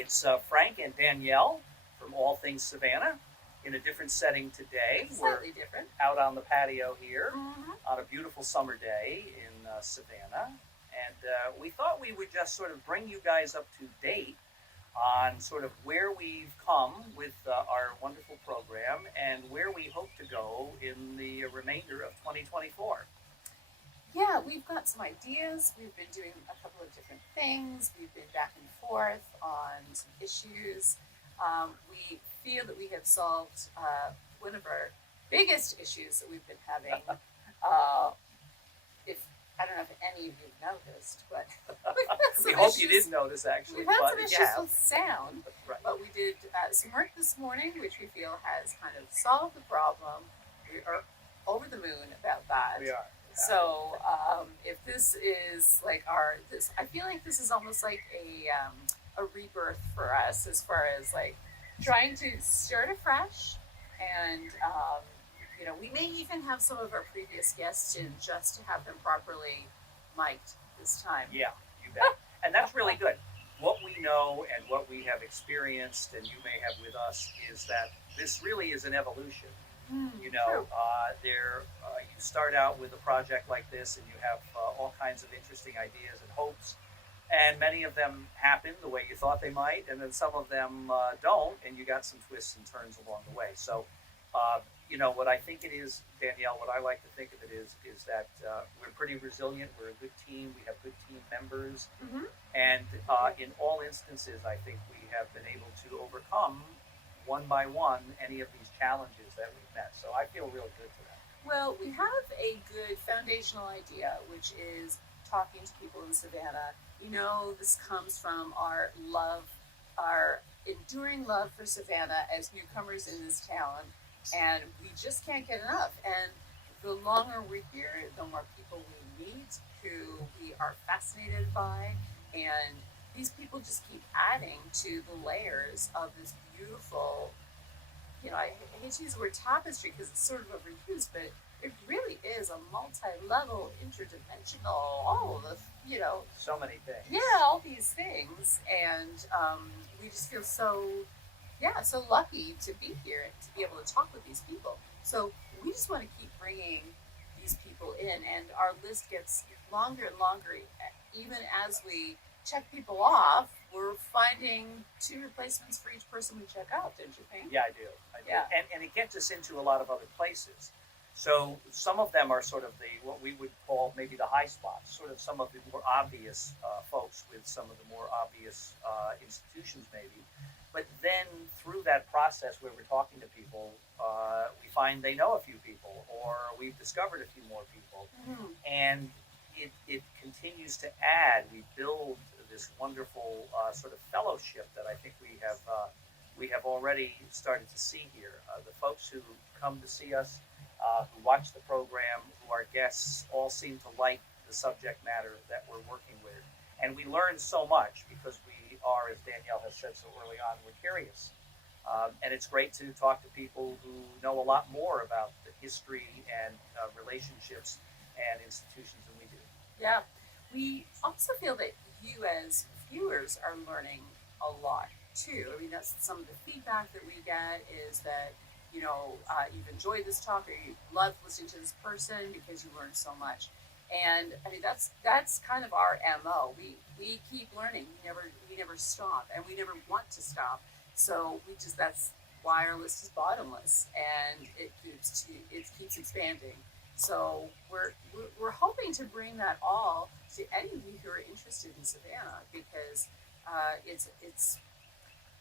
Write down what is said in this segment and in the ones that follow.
it's Frank and Danielle from All Things Savannah in a different setting today. Slightly different. Out on the patio here Mm-hmm. on a beautiful summer day in Savannah. And we thought we would just sort of bring you guys up to date on sort of where we've come with our wonderful program and where we hope to go in the remainder of 2024. Yeah, we've got some ideas. We've been doing a couple of different things. We've been back and forth on some issues. We feel that we have solved one of our biggest issues that we've been having. If I don't know if any of you've noticed, but we've had some We hope issues. you did notice, actually. We've had but some issues yeah. with sound, Right. but we did some work this morning, which we feel has kind of solved the problem. We are over the moon about that. We are. So if this is like this, I feel like this is almost like a rebirth for us as far as like trying to start afresh, and we may even have some of our previous guests in just to have them properly mic'd this time. Yeah, you bet. And that's really good. What we know and what we have experienced, and you may have with us, is that this really is an evolution. You know, you start out with a project like this, and you have all kinds of interesting ideas and hopes, and many of them happen the way you thought they might, and then some of them don't, and you got some twists and turns along the way. So, what I think it is, Danielle, what I like to think of it is that we're pretty resilient. We're a good team. We have good team members, and in all instances, I think we have been able to overcome one by one any of these challenges that we've met. So I feel real good to that. Well, we have a good foundational idea, which is talking to people in Savannah. This comes from our enduring love for Savannah as newcomers in this town, and we just can't get enough. And the longer we're here, the more people we meet who we are fascinated by, and these people just keep adding to the layers of this beautiful, I hate to use the word tapestry because it's sort of overused, but it really is a multi-level, interdimensional, all of the, So many things. yeah, all these things. And we just feel so lucky to be here and to be able to talk with these people. So we just want to keep bringing these people in, and our list gets longer and longer even as we check people off. We're finding 2 replacements for each person we check out, don't you think? Yeah, I do. Yeah. And it gets us into a lot of other places. So some of them are sort of what we would call maybe the high spots, sort of some of the more obvious folks with some of the more obvious institutions maybe. But then through that process where we're talking to people, we find they know a few people, or we've discovered a few more people. And it continues to add. We build this wonderful sort of fellowship that I think we have already started to see here. The folks who come to see us, who watch the program, who are guests, all seem to like the subject matter that we're working with. And we learn so much because we are, as Danielle has said so early on, we're curious. And it's great to talk to people who know a lot more about the history and relationships and institutions than we do. Yeah. We also feel that you as viewers are learning a lot too. I mean, that's some of the feedback that we get is that, you've enjoyed this talk, or you love listening to this person because you learned so much. And I mean, that's kind of our MO. We keep learning. We never stop, and we never want to stop. So that's why our list is bottomless, and it keeps expanding. So we're hoping to bring that all to any of you who are interested in Savannah, because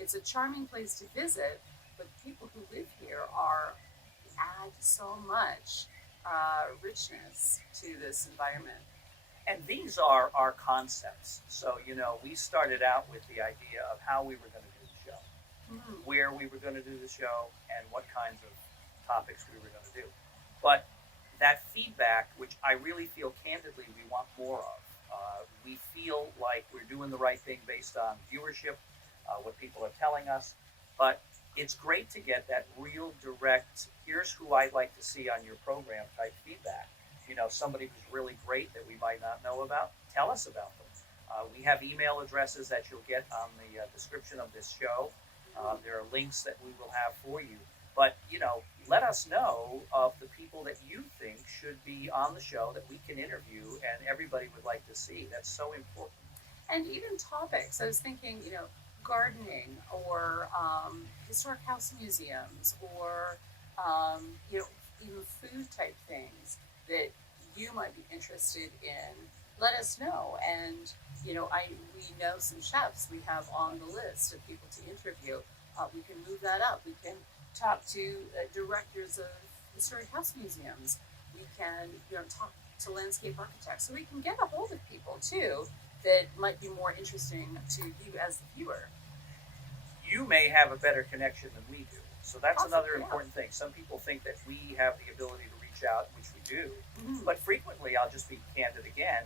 it's a charming place to visit, but people who live here add so much richness to this environment. And these are our concepts. So, we started out with the idea of how we were going to do the show, where we were going to do the show, and what kinds of topics we were going to do. But that feedback, which I really feel candidly we want more of, we feel like we're doing the right thing based on viewership, what people are telling us, but it's great to get that real direct, here's who I'd like to see on your program type feedback. Somebody who's really great that we might not know about, tell us about them. We have email addresses that you'll get on the description of this show. There are links that we will have for you. But, let us know of the people that you think should be on the show that we can interview and everybody would like to see. That's so important. And even topics. I was thinking, gardening or historic house museums or, even food type things that you might be interested in. Let us know. And, we know some chefs we have on the list of people to interview. We can move that up. We can talk to directors of historic house museums. We can, talk to landscape architects. So we can get a hold of people too that might be more interesting to you as the viewer. You may have a better connection than we do. So that's Possibly, another yeah. important thing. Some people think that we have the ability to reach out, which we do. Mm-hmm. But frequently, I'll just be candid again,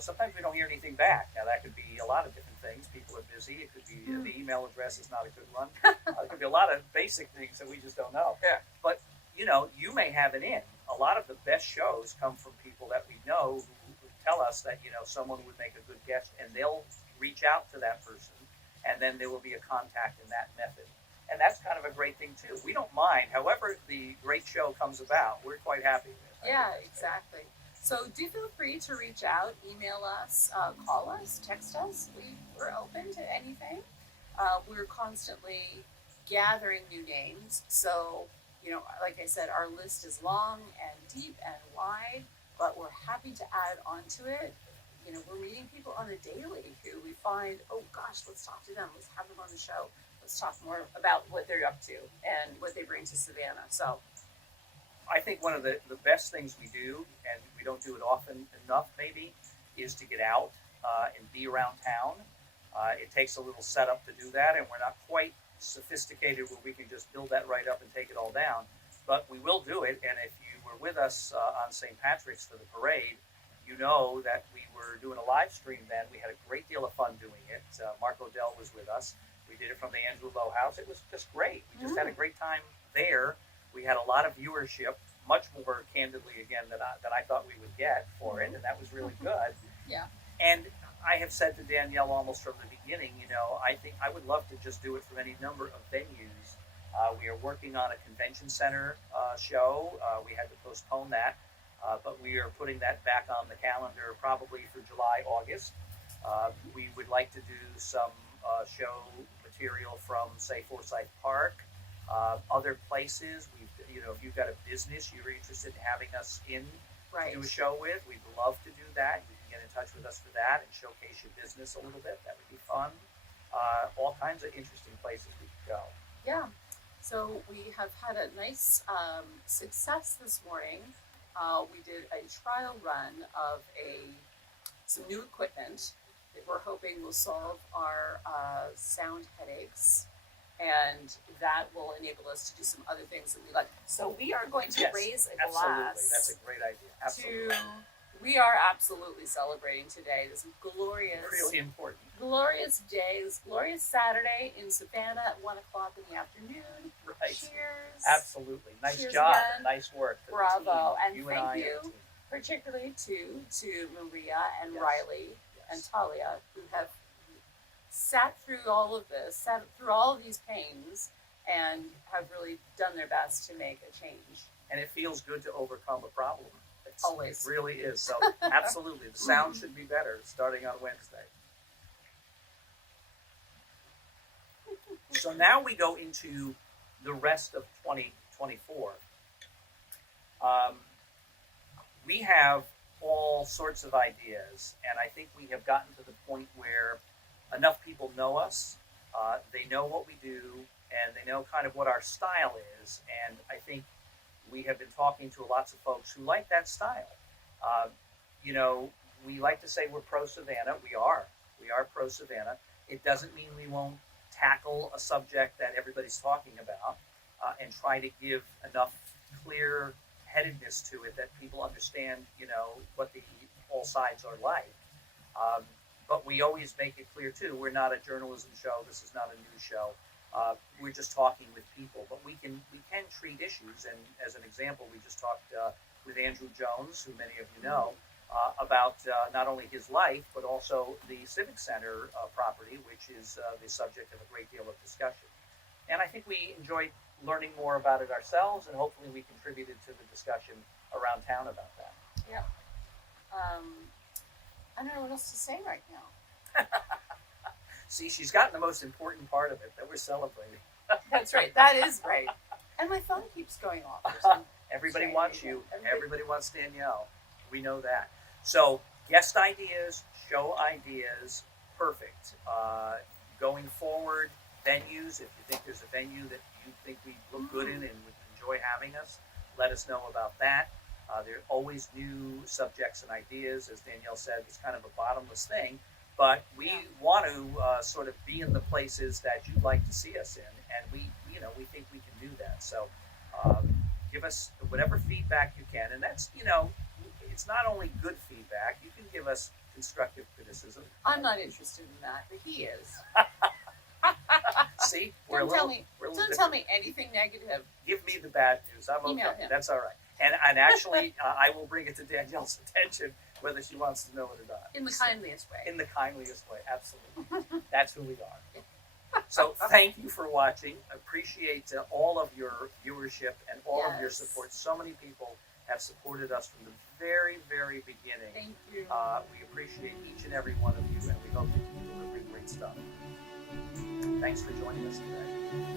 sometimes we don't hear anything back. Now, that could be a lot of different things. People are busy. It could be the email address is not a good one. It could be a lot of basic things that we just don't know. Yeah. But, you may have an in. A lot of the best shows come from people that we know who tell us that, someone would make a good guest, and they'll reach out to that person, and then there will be a contact in that method. And that's kind of a great thing, too. We don't mind. However the great show comes about, we're quite happy with it. Yeah, exactly. So do feel free to reach out, email us, call us, text us. We're open to anything. We're constantly gathering new names. So, like I said, our list is long and deep and wide, but we're happy to add onto it. We're meeting people on a daily who we find, oh gosh, let's talk to them. Let's have them on the show. Let's talk more about what they're up to and what they bring to Savannah. So I think one of the best things we do, and we don't do it often enough maybe, is to get out and be around town. It takes a little setup to do that, and we're not quite sophisticated where we can just build that right up and take it all down. But we will do it, and if you were with us on St. Patrick's for the parade, you know that we were doing a live stream then. We had a great deal of fun doing it. Mark Odell was with us. We did it from the Andrew Lowe House. It was just great. We just had a great time there. We had a lot of viewership, much more candidly again than I thought we would get for it, and that was really good. Yeah. And I have said to Danielle almost from the beginning, I think I would love to just do it from any number of venues. We are working on a convention center show. We had to postpone that, but we are putting that back on the calendar probably for July, August. We would like to do some show material from, say, Forsyth Park, other places. If you've got a business you're interested in having us in right. to do a show with, we'd love to do that. You can get in touch with us for that and showcase your business a little bit. That would be fun. All kinds of interesting places we could go. Yeah. So we have had a nice success this morning. We did a trial run of some new equipment that we're hoping will solve our sound headaches, and that will enable us to do some other things that we like. So we are going to Yes, raise a absolutely. glass. That's a great idea. Absolutely. We are absolutely celebrating today this glorious, Really important. glorious day, this glorious Saturday in Savannah at 1 o'clock in the afternoon. Right. Cheers. Absolutely. Nice Cheers job. again. Nice work. to the Bravo. team. And you thank and I you. and the team. Particularly to Maria and Yes. Riley and Yes. Talia, who have sat through all of this, sat through all of these pains, and have really done their best to make a change. And it feels good to overcome a problem. Always. It really is. So absolutely. The sound should be better starting on Wednesday. So now we go into the rest of 2024. We have all sorts of ideas, and I think we have gotten to the point where enough people know us, they know what we do, and they know kind of what our style is, and I think we have been talking to lots of folks who like that style. We like to say we're pro-Savannah. We are pro-Savannah. It doesn't mean we won't tackle a subject that everybody's talking about and try to give enough clear-headedness to it that people understand, what all sides are like. But we always make it clear, too, we're not a journalism show. This is not a news show. We're just talking with people. But we can treat issues. And as an example, we just talked with Andrew Jones, who many of you know, about not only his life, but also the Civic Center property, which is the subject of a great deal of discussion. And I think we enjoyed learning more about it ourselves, and hopefully we contributed to the discussion around town about that. Yeah. I don't know what else to say right now. See, she's gotten the most important part of it that we're celebrating. That's right. That is right. And my phone keeps going off. For some Everybody strange wants reason. you. Everybody wants Danielle. We know that. So, guest ideas, show ideas, perfect. Going forward, venues, if you think there's a venue that you think we look good in and would enjoy having us, let us know about that. There are always new subjects and ideas. As Danielle said, it's kind of a bottomless thing, but we want to sort of be in the places that you'd like to see us in, and we think we can do that. So give us whatever feedback you can, and that's, it's not only good feedback. You can give us constructive criticism. I'm not interested in that, but he is. See, Don't tell me anything negative. Give me the bad news. I'm Email okay. him. That's all right. And actually, I will bring it to Danielle's attention whether she wants to know it or not. In the kindliest way. In the kindliest way, absolutely. That's who we are. So thank you for watching. Appreciate all of your viewership and all of your support. So many people have supported us from the very, very beginning. Thank you. We appreciate each and every one of you, and we hope that you keep delivering great stuff. Thanks for joining us today.